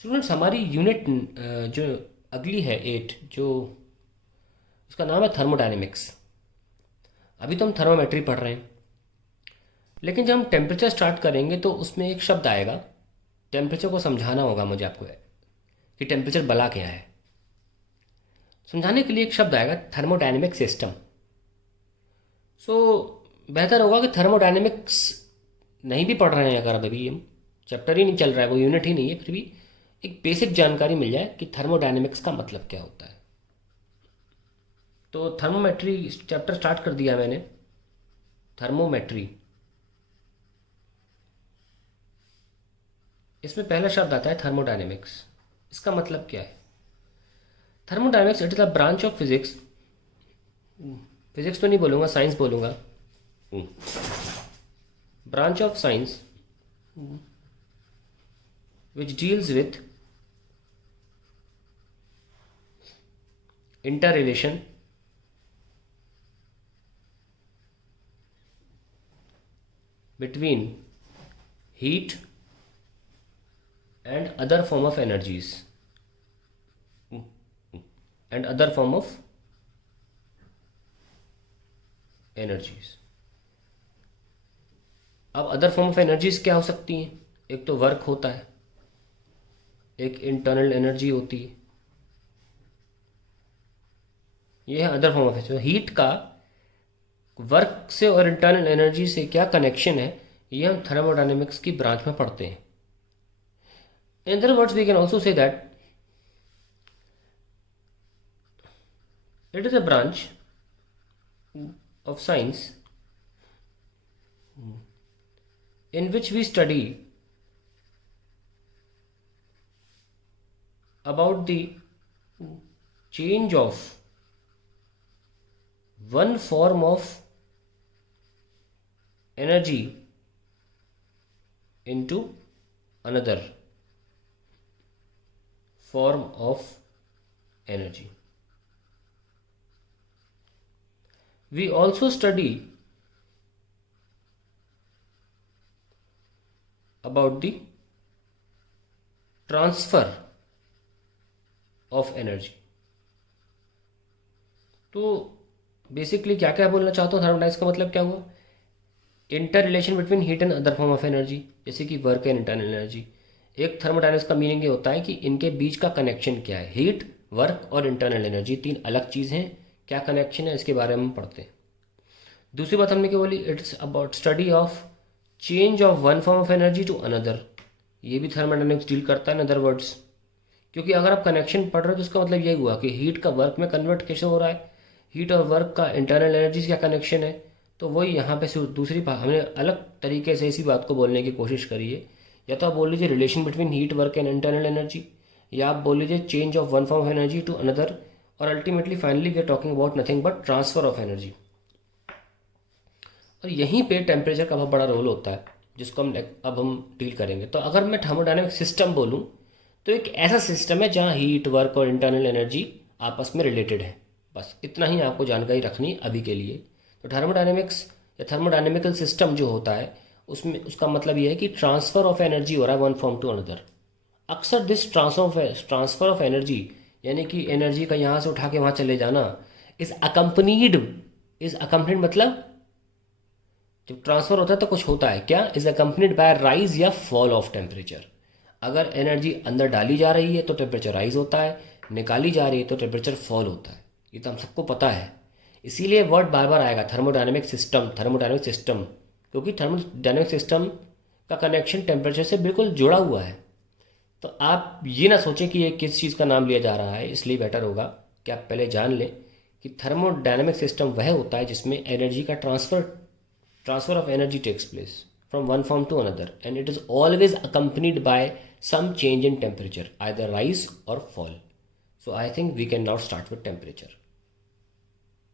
Students हमारी unit जो अगली है 8, जो उसका नाम है थर्मोडायनेमिक्स। अभी तो हम थर्मोमेट्री पढ़ रहे हैं, लेकिन जब हम टेम्परेचर स्टार्ट करेंगे तो उसमें एक शब्द आएगा। टेम्परेचर को समझाना होगा मुझे आपको कि टेम्परेचर बला क्या है। समझाने के लिए एक शब्द आएगा, थर्मोडायनेमिक सिस्टम। सो बेहतर होगा कि थर्मोडायनेमिक्स नहीं भी पढ़ रहे हैं अगर अभी हम, चैप्टर ही नहीं चल रहा है, वो यूनिट ही नहीं है, फिर भी एक बेसिक जानकारी मिल जाए कि थर्मोडायनेमिक्स का मतलब क्या होता है। तो थर्मोमेट्री चैप्टर स्टार्ट कर दिया मैंने। थर्मोमेट्री, इसमें पहला शब्द आता है थर्मोडायनेमिक्स। इसका मतलब क्या है? Thermodynamics it is a branch of physics. Physics तो नहीं बोलूँगा, साइंस बोलूँगा। Branch of science which deals with interrelation between heat and other form of energies and other form of energies। अब अदर फॉर्म ऑफ एनर्जीज क्या हो सकती हैं? एक तो वर्क होता है, एक इंटरनल एनर्जी होती है, ये है other form of energy. Heat का वर्क से और इंटरनल एनर्जी से क्या कनेक्शन है, ये हम थर्मोडायनेमिक्स की ब्रांच में पढ़ते हैं। In other words we can also say that it is a branch of science in which we study about the change of one form of energy into another form of energy। We also study about the transfer of energy। तो basically क्या क्या बोलना चाहता हूँ, thermodynamics का मतलब क्या हुआ? Inter relation between heat and other form of energy, जैसे कि वर्क एंड इंटरनल एनर्जी। एक थर्मोडायनेमिक्स का मीनिंग ये होता है कि इनके बीच का कनेक्शन क्या है। हीट, वर्क और इंटरनल एनर्जी तीन अलग चीज़ हैं, क्या कनेक्शन है इसके बारे में हम पढ़ते हैं। दूसरी बात हमने क्या बोली? It's about study of change of one form of energy to another. ये भी थर्मोडायनेमिक्स डील करता है इन अदर वर्ड्स, क्योंकि अगर आप कनेक्शन पढ़ रहे हो तो उसका मतलब यही हुआ कि हीट का वर्क में कन्वर्ट कैसे हो रहा है, हीट और वर्क का इंटरनल एनर्जी से क्या कनेक्शन है। तो वही यहाँ पे दूसरी बात हमने अलग तरीके से इसी बात को बोलने की कोशिश करी है। या तो आप बोल लीजिए relation between heat, work and internal energy, या आप बोल लीजिए change of one form of energy to another, और ultimately finally we are talking about nothing but transfer of energy. और यहीं पे टेम्परेचर का बहुत बड़ा रोल होता है, जिसको अब हम डील करेंगे। तो अगर मैं थर्मोडायनेमिक सिस्टम बोलूँ तो एक ऐसा सिस्टम है जहाँ हीट, वर्क और इंटरनल एनर्जी आपस में रिलेटेड है। बस इतना ही आपको जानकारी रखनी अभी के लिए। तो थर्मोडायनेमिक्स या थर्मोडायनेमिकल सिस्टम जो होता है उसमें उसका मतलब ये है कि ट्रांसफ़र ऑफ एनर्जी हो रहा है वन फॉर्म टू अनदर। अक्सर दिस ट्रांसफ़र ऑफ एनर्जी, यानी कि एनर्जी का यहाँ से उठा के वहाँ चले जाना, इज़ अकम्पनीड मतलब जब ट्रांसफ़र होता है तो कुछ होता है क्या, इज़ अकम्पनीड बाय राइज या फॉल ऑफ टेम्परेचर। अगर एनर्जी अंदर डाली जा रही है तो टेम्परेचर राइज होता है, निकाली जा रही है तो टेम्परेचर फॉल होता है। ये तो हम सबको पता है, इसीलिए वर्ड बार बार आएगा थर्मोडायनेमिक सिस्टम, थर्मोडायनेमिक सिस्टम, क्योंकि थर्मोडायनेमिक सिस्टम का कनेक्शन टेम्परेचर से बिल्कुल जुड़ा हुआ है। तो आप ये ना सोचें कि ये किस चीज़ का नाम लिया जा रहा है, इसलिए बेटर होगा कि आप पहले जान लें कि थर्मोडायनेमिक सिस्टम वह होता है जिसमें एनर्जी का transfer of energy takes place from one form to another, and it is always accompanied by some change in temperature, either rise or fall. So I think we can now start with temperature.